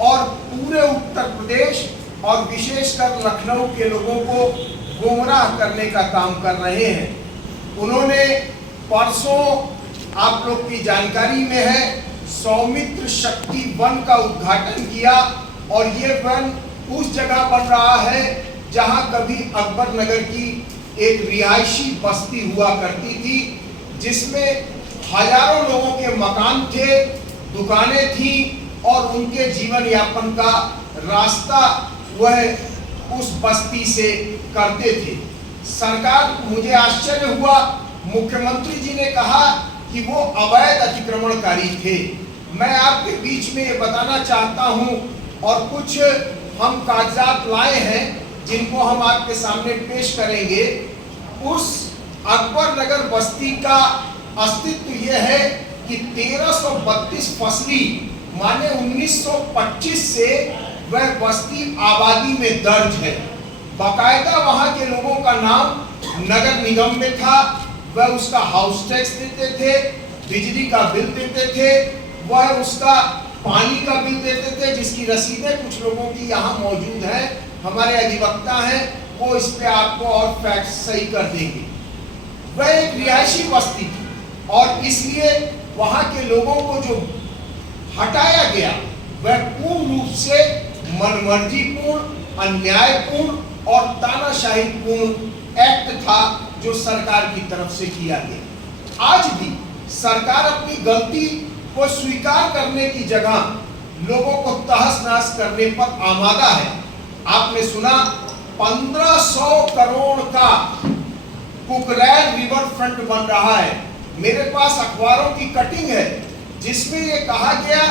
और पूरे उत्तर प्रदेश और विशेषकर लखनऊ के लोगों को गुमराह करने का काम कर रहे हैं। उन्होंने परसों, आप लोग की जानकारी में है, सौमित्र शक्ति वन का उद्घाटन किया और ये वन उस जगह बन रहा है जहां कभी अकबर नगर की एक रिहायशी बस्ती हुआ करती थी, जिसमें हजारों लोगों के मकान थे, दुकानें थी और उनके जीवन यापन का रास्ता वह उस बस्ती से करते थे। सरकार, मुझे आश्चर्य हुआ, मुख्यमंत्री जी ने कहा कि वो अवैध अतिक्रमणकारी थे। मैं आपके बीच में ये बताना चाहता हूं और कुछ हम कागजात लाए हैं जिनको हम आपके सामने पेश करेंगे। उस अकबर नगर बस्ती का अस्तित्व यह है कि 1332 फसली माने 1925 से वह बस्ती आबादी में दर्ज है। बाकायदा वहां के लोगों का नाम नगर निगम में था। वह उसका हाउस टैक्स देते थे, बिजली का बिल देते थे, वह उसका पानी का बिल देते थे, जिसकी रसीदें कुछ लोगों की यहाँ मौजूद हैं। हमारे अधिवक्ता हैं, वो इस पे आपको और फैक्ट सही कर देंगे। वह एक रिहायशी बस्ती थी और इसलिए वहां के लोगों को जो हटाया गया वह पूर्ण रूप से मनमर्जीपूर्ण, अन्यायपूर्ण और तानाशाहीपूर्ण एक्ट था जो सरकार की तरफ से किया गया। आज भी सरकार अपनी गलती को स्वीकार करने की जगह लोगों को तहस नहस करने पर आमादा है। आपने सुना 1500 करोड़ का कुकरैल रिवर फ्रंट बन रहा है। मेरे पास अखबारों की कटिंग है जिसमें यह कहा गया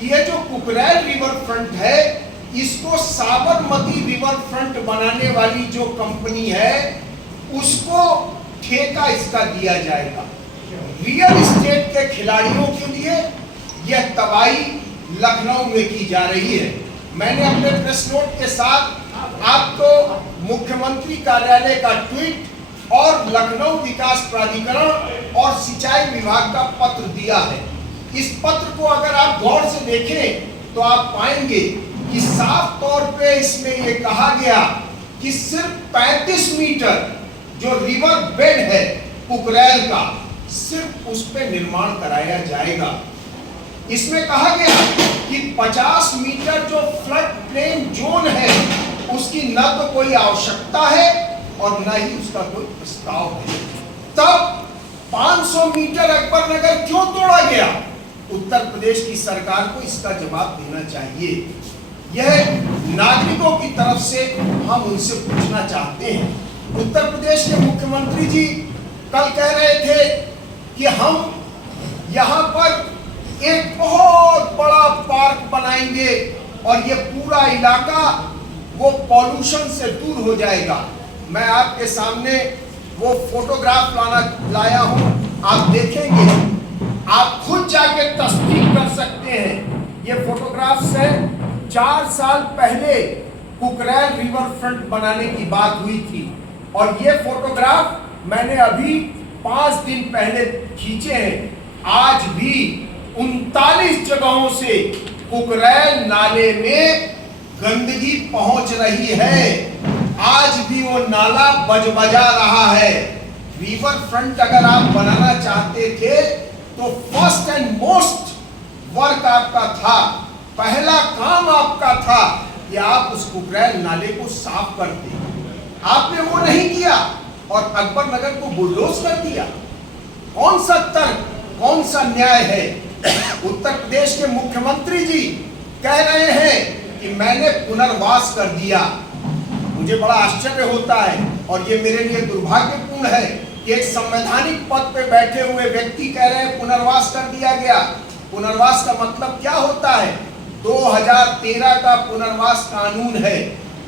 कि यह जो कुकरैल रिवर फ्रंट है, इसको साबरमती रिवर फ्रंट बनाने वाली जो कंपनी है उसको ठेका इसका दिया जाएगा। रियल एस्टेट के खिलाड़ियों के लिए यह तबाही लखनऊ में की जा रही है। मैंने अपने प्रेस नोट के साथ आपको मुख्यमंत्री कार्यालय का ट्वीट और लखनऊ विकास प्राधिकरण और सिंचाई विभाग का पत्र दिया है। इस पत्र को अगर आप गौर से देखें तो आप पाएंगे कि साफ तौर पे इसमें यह कहा गया कि सिर्फ 35 मीटर जो रिवर बेड है कुकरैल का, सिर्फ उस पे निर्माण कराया जाएगा। इसमें कहा गया कि 50 मीटर जो फ्लड प्लेन जोन है उसकी न तो कोई आवश्यकता है और न ही उसका कोई प्रस्ताव है। तब 500 मीटर अकबर नगर क्यों तोड़ा गया? उत्तर प्रदेश की सरकार को इसका जवाब देना चाहिए। यह नागरिकों की तरफ से हम उनसे पूछना चाहते हैं। उत्तर प्रदेश के मुख्यमंत्री जी कल कह रहे थे कि हम यहाँ पर एक बहुत बड़ा पार्क बनाएंगे और ये पूरा इलाका वो पॉल्यूशन से दूर हो जाएगा। मैं आपके सामने वो फोटोग्राफ लाया हूँ, आप देखेंगे, आप खुद जाके तस्दीक कर सकते हैं। ये फोटोग्राफ्स है, 4 साल पहले कुकरैल रिवर फ्रंट बनाने की बात हुई थी और ये फोटोग्राफ मैंने अभी 5 दिन पहले खींचे हैं। आज भी 39 जगहों से कुकरैल नाले में गंदगी पहुंच रही है। आज भी वो नाला बजबजा रहा है। रिवर फ्रंट अगर आप बनाना चाहते थे तो फर्स्ट एंड मोस्ट वर्क आपका था, पहला काम आपका था कि आप उस कुकरैल नाले को साफ करते। आपने वो नहीं किया और अकबर नगर को बुलडोज कर दिया। कौन सा तर्क, कौन सा न्याय है? उत्तर प्रदेश के मुख्यमंत्री जी कह रहे हैं कि मैंने पुनर्वास कर दिया। मुझे बड़ा आश्चर्य होता है और ये मेरे लिए दुर्भाग्यपूर्ण है कि एक संवैधानिक पद पे बैठे हुए व्यक्ति कह रहे हैं पुनर्वास कर दिया गया। पुनर्वास का मतलब क्या होता है? 2013 का पुनर्वास कानून है।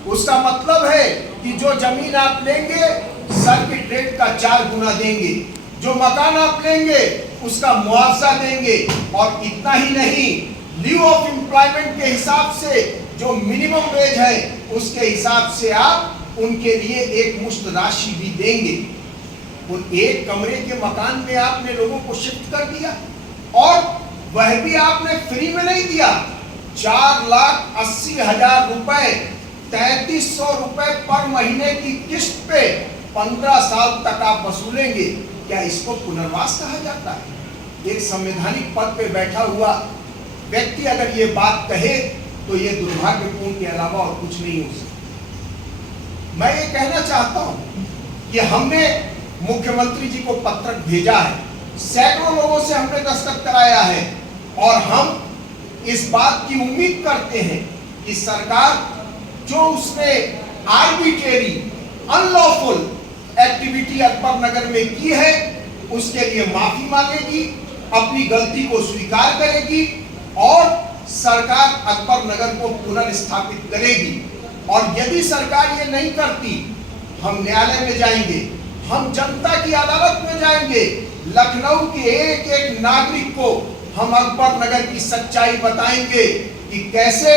उसका मतलब है कि जो जमीन आप लेंगे सर्किट रेट का 4 गुना देंगे, जो मकान आप लेंगे उसका मुआवजा देंगे और इतना ही नहीं, लीव ऑफ एम्प्लॉयमेंट के हिसाब से जो मिनिमम वेज है उसके हिसाब से आप उनके लिए एक मुश्त राशि भी देंगे। उन एक कमरे के मकान में आपने लोगों को शिफ्ट कर दिया और वह भी आपने फ्री में नहीं दिया। 4,80,000 रुपए, 3,300 रुपए पर महीने की किस्त पे 15 साल तक आप वसूलेंगे। क्या इसको पुनर्वास कहा जाता है? एक संवैधानिक पद पे बैठा हुआ व्यक्ति अगर ये बात कहे तो ये दुर्भाग्यपूर्ण के अलावा और कुछ नहीं हो सकता। मैं ये कहना चाहता हूं कि हमने मुख्यमंत्री जी को पत्र भेजा है, सैकड़ों लोगों से हमने दस्तखत कराया है और हम इस बात की उम्मीद करते हैं कि सरकार जो उसने आर्बिट्रेरी अनलॉफुल एक्टिविटी अकबरनगर में की है उसके लिए माफी मांगेगी, अपनी गलती को स्वीकार करेगी और सरकार अकबरनगर को पुनर्स्थापित करेगी। और यदि सरकार ये नहीं करती, हम न्यायालय में जाएंगे, हम जनता की अदालत में जाएंगे, लखनऊ के एक एक नागरिक को हम अकबरनगर की सच्चाई बताएंगे कि कैसे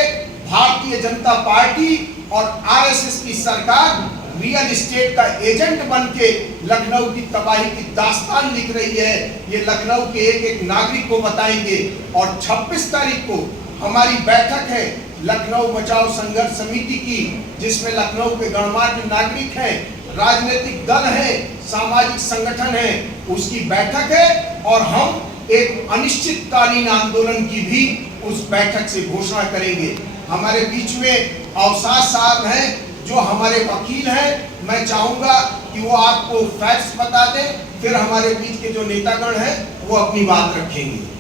भारतीय जनता पार्टी और आरएसएस की सरकार रियल एस्टेट का एजेंट बनके लखनऊ की तबाही की दास्तान लिख रही है। ये लखनऊ के एक एक नागरिक को बताएंगे। और 26 तारीख को हमारी बैठक है लखनऊ बचाओ संघर्ष समिति की, जिसमें लखनऊ के गणमान्य नागरिक हैं, राजनीतिक दल हैं, सामाजिक संगठन हैं, उसकी बैठक है और हम एक अनिश्चितकालीन आंदोलन की भी उस बैठक से घोषणा करेंगे। हमारे बीच में अवसाद साहब हैं जो हमारे वकील हैं, मैं चाहूंगा कि वो आपको फैक्ट्स बता दें, फिर हमारे बीच के जो नेतागण हैं वो अपनी बात रखेंगे।